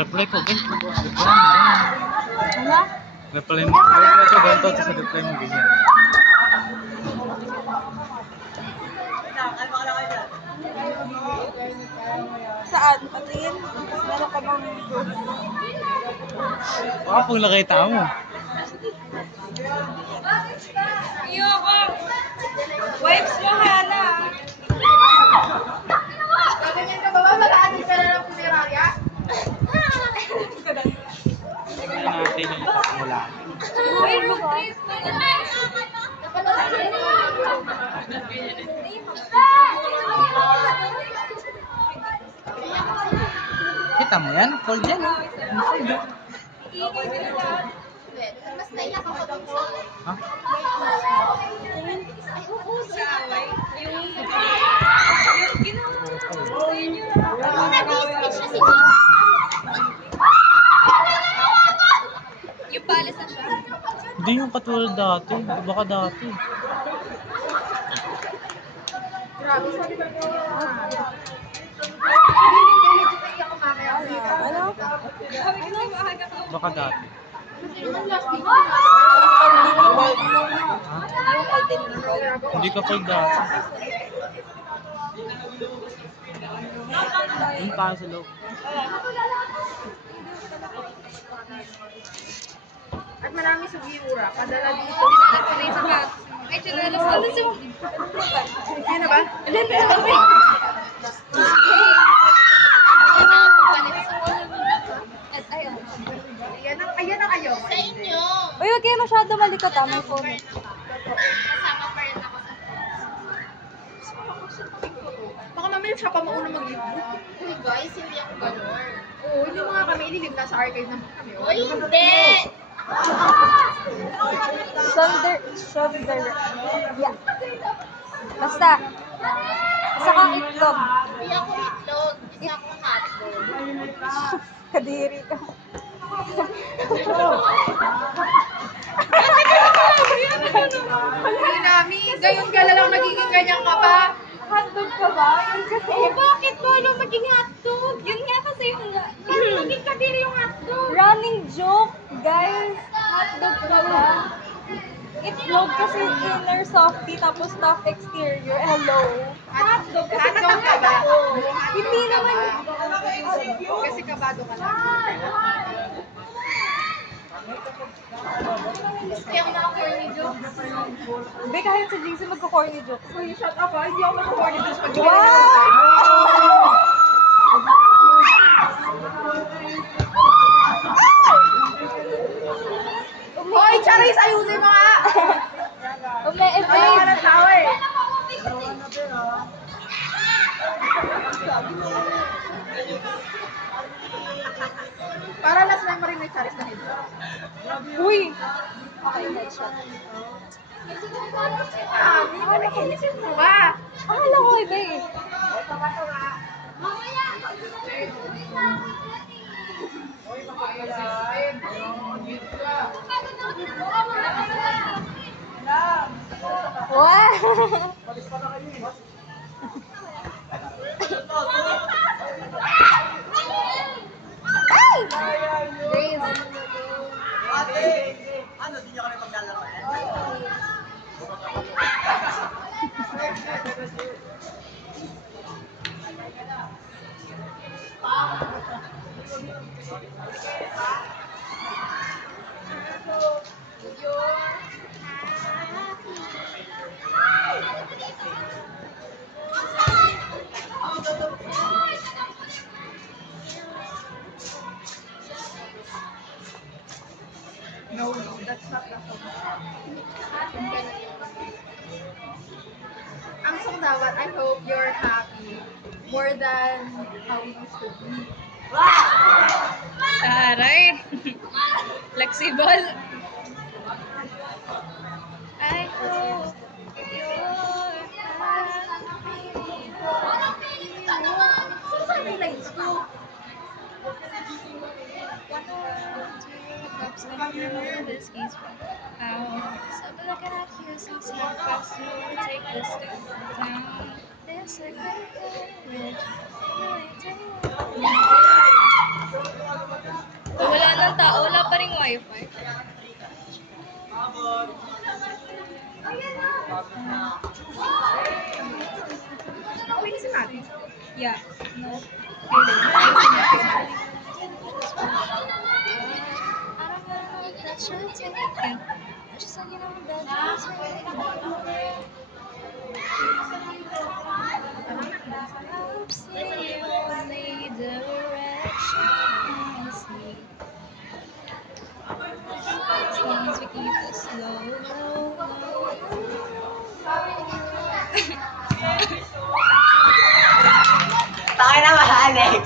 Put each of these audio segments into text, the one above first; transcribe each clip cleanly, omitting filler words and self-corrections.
Reply ko, ganyan. Ano? Reply ko, ganito sa reply mo, ganyan. Saan? Patingin? Meron ka bang proof? Baka pag nakita mo. Ayoko! Wipes mo, Hana! Ganyan ka ba ba? Mag-aanin ka na ng punerarya? Tingnan natin yung wala. Uy, road trip! Kita mo yan? Cold yan. Mas naiyak ako doon sa... Ha? Ay, oo, Sa away? Yung ginawa. nag-i-speech na si Jim. Yung palis na siya. Hindi yung katulad dati. Iba ka dati. Grabe, sabi ko po. Hindi naiyak ako mamaya. Ano? Sabi ko na maaga ka. Iba ka dati. Naman last week. Ha? Yung Alden Nicole. Hindi ka cold dati. Yung tayo sa loob. At marami sa Viura. Padala dito. May sapatos. Ay, chinelas. Ano si mo? Yan na ba? Alin na kami? At ayun. Ayan ang ayaw. Sa inyo. Uy, huwag kayo masyado malikot ah. May phone. Kasama pa rin ako sa... Baka mamaya siya pa mauna mag-live. Uy guys, hindi ako gano'n. Oo, hindi mga kami ililive. Nasa archive naman kami. Uy, hindi! Shoulder. Yeah. Basta. Isa kang itlog. Hindi ako itlog. Isa akong hotdog. Kadiri ka. Uy, Nami, gayon ka na lang nagiging ganyan ka pa. Hotdog ka ba? Yun kasi. Oh, bakit mo ano maging hotdog? Yun nga kasi yung Maging kadiri yung hotdog. running joke, guys. Hotdog ka ba? Itlog kasi inner softy tapos soft exterior. Hello. Hotdog ka ba? Hindi naman. Kasi kabado ka lang. Kaya ako naka-corny jokes. Hindi, kahit sa JC magko-corny joke. Uy, shut up ah. Hindi ako naka-corny jokes pag Wow! Hoy, Charis, ayusin mo nga! Wala ka Umi-evade. ng tao eh. Para last memory may Charis na headshot. Uy! Okay, headshot. Ah, hindi ka nakinisip mo ba? Akala ko iba eh. Wow! Ay! Grace. Ano, di nyo kami maglalaro yan? No, that's not the song. Ang song dapat, I hope you're happy more than how we used to be. Taray! Flexible! I hope you're May lines ko. Whiskey's out. So looking at you since you crossed to take this step down. This a great courage. Really take ng tao, wala pa rin wifi. Okay na si Mati. Yeah. No. As long as we keep it slow. Tayo naman, Alex.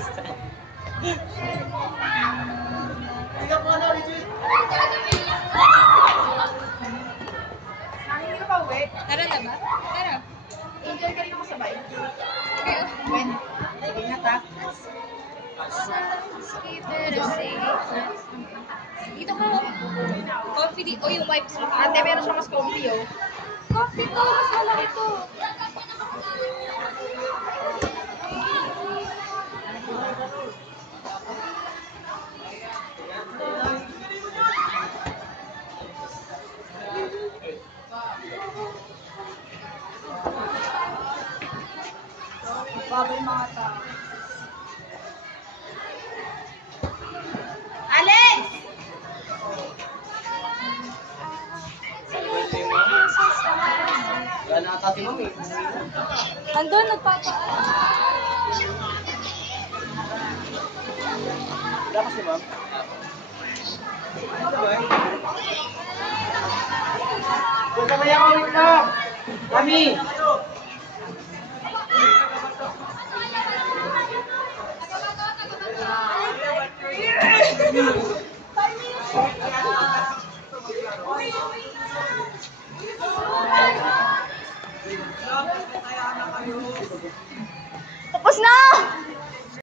Mami, hindi ka pa uwi. Tara na ba? Tara. Enjoy ka rin ako sabay. Okay. When? Sige na, ta. Let's keep it a secret. Dito ka. Coffee dito. O yung wipes mo. Ate, meron siya mas comfy, oh. Coffee to. Mas malaki to. Babay mga tao. Alex! Wala na ata si Mami. Andun, nagpapa... Wala ka si Ma'am. Huwag ka kaya kawit na! Mami! Tapos na!